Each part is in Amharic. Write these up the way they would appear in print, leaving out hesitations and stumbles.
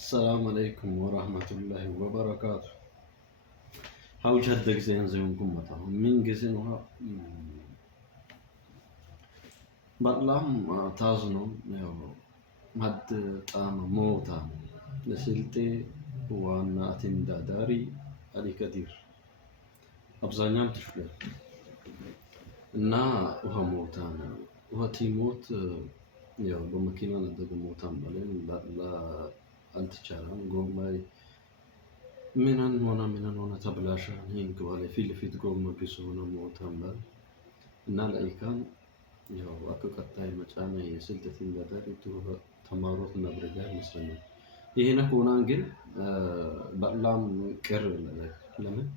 السلام عليكم ورحمة الله وبركاته. حاول هدك زين زينكم متى من جزينها بطلام تازنو يو مد تام موتا لسلتي وانا اتندا داري علي كثير أبزانيام تشفل እና ውሃ ሞታን ውሃ ቲሞት ያው በመኪና ነበር ሞታን ማለት አልተቻለም ጎማይ ምንን ሆነ ተብላሻ ይንገዋል ፊት ጎማ ቢሱ ሆነ ሞታን ማለት እና ላይካን ያው አከቀጣይ መጫና የስልጠት እንደዳሪቱ ተማሮት ነብረጋ ይመስለኛል ይሄን ሆናን ግን በላም ቅር ለምን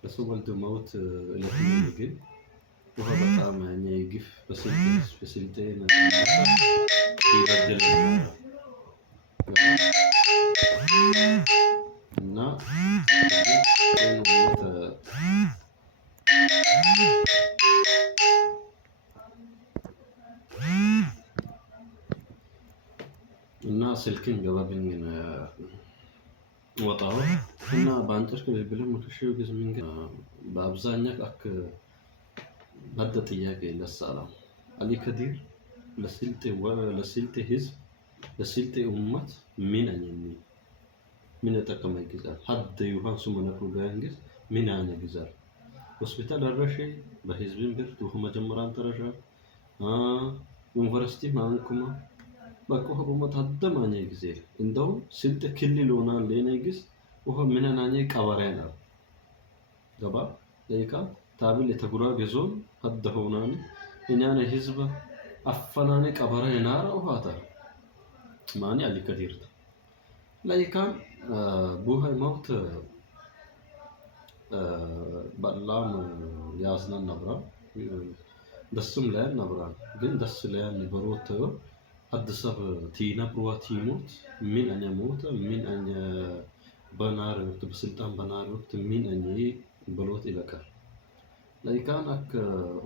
በሱ ወልድ ሞት ለምን ግን ውሃ በጣም የግፍ በስልጤን ይበደል እና ስልክን ገባብኝ ወጣው እና ባንጨርክ ብለም ከሽው ግዝምን በአብዛኛው አክ هذا ጥያቄ ለሰላም علي كثير لسلتي حزب لسلتي أمت من أني من أتكلم الجزار حد يوهان سمونا كوجانجز من أنا جزار hospital الرشي بحزبين برت وهم جمران ترجع يونيفرسيتي معكما بقى هو متهدم أنا جزير إندو سلتي كل لونا لينا جز وهو من أنا كوارينا جبا ليكا تابل تقرأ جزون هاد هوناني إني حزب أفناني كبره نارا وهذا ماني علي كثير لكن بوها موت بلام يازنا نبرا دسم لا نبرا جن دس لا نبروت هاد سب تينا بروا تيموت من أن يموت من أن بنار وقت بسلطان بنار وقت من أن يبلوت إلى كار لكن أك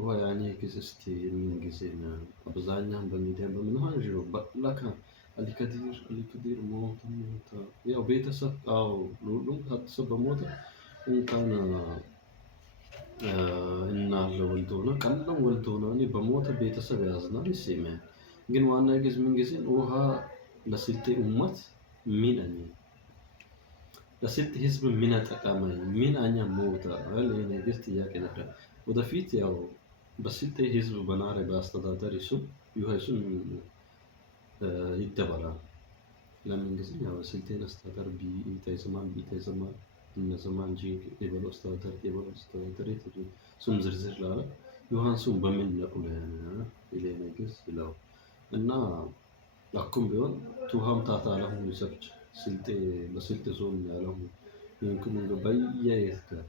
هو يعني كيستي من جزينا أبزانيان بميدان بمنها جو لكن اللي كثير موت يا بيتسب أو لون هاد سب موت إن كان إن ولدونا كلهم ولدونا ني بموت بيتسب يازنا لسيمان جن وانا جز من جزين وها لسلتي أمت من أني لسلت حزب من أتقامي من أني موتا هل يعني جست يا كندا ودفيت ياو بسلت حزب بناري باستدادر يسوب يهيسون يدبرا لمن جزين ياو سلتين استدادر بي زمان إن زمان جي يبلو استدادر يتجي سوم زرزر لا يوهان سوم بمن نقول يعني إلى نجس إلى إن لكم بيون توهم تاتا لهم يسبج بسلت زون لهم يمكن بيا يذكر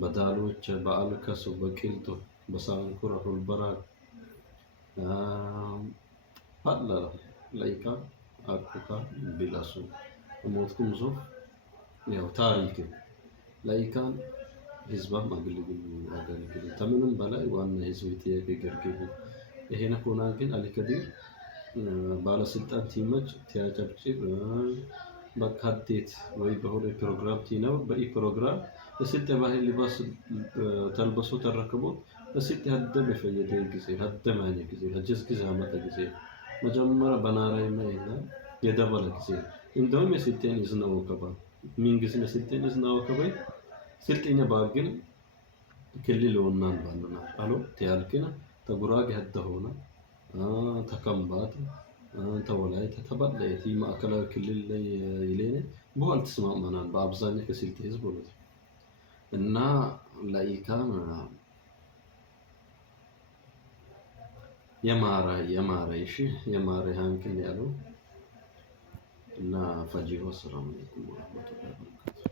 بدالوچ بالكس وبكيلتو بسانكور البرا هلا لايكا اكوكا بلاسو وموتكم زوف يا تاريخ لايكا حزب ما اغلب تمنن بلاي وان حزبتي يغرغبو ይሄን ኮና ግን አልከዲር ባለስልጣን ቲመጅ ቲያጨብጭብ በካዴት ወይ በሆነ ፕሮግራም ቲነው በኢ ፕሮግራም ለስልጥ ባህል ሊባስ ተልበሱ ተረክቦ ለስልጥ ያደም የፈየደ ጊዜ ያደማኝ ጊዜ ሀጅስ ጊዜ አመጣ ጊዜ መጀመሪያ በናራይ ማይና የደበለ ጊዜ እንደውም የስልጤን ይዝናው ከባ ምን ጊዜ የስልጤን ይዝናው ከባ ስልጤኛ ባግን ክልል ወናን ባንና አሎ ቲያልከና تقراق هده هنا تكمبات توليت تبليتي ما أكل كل اللي يلينه بقول تسمع منان بابزاني كسيل تهزبولت إن لايكان يمارا إيشي يمارا هانكن يالو إن فجيه السلام عليكم ورحمة الله وبركاته.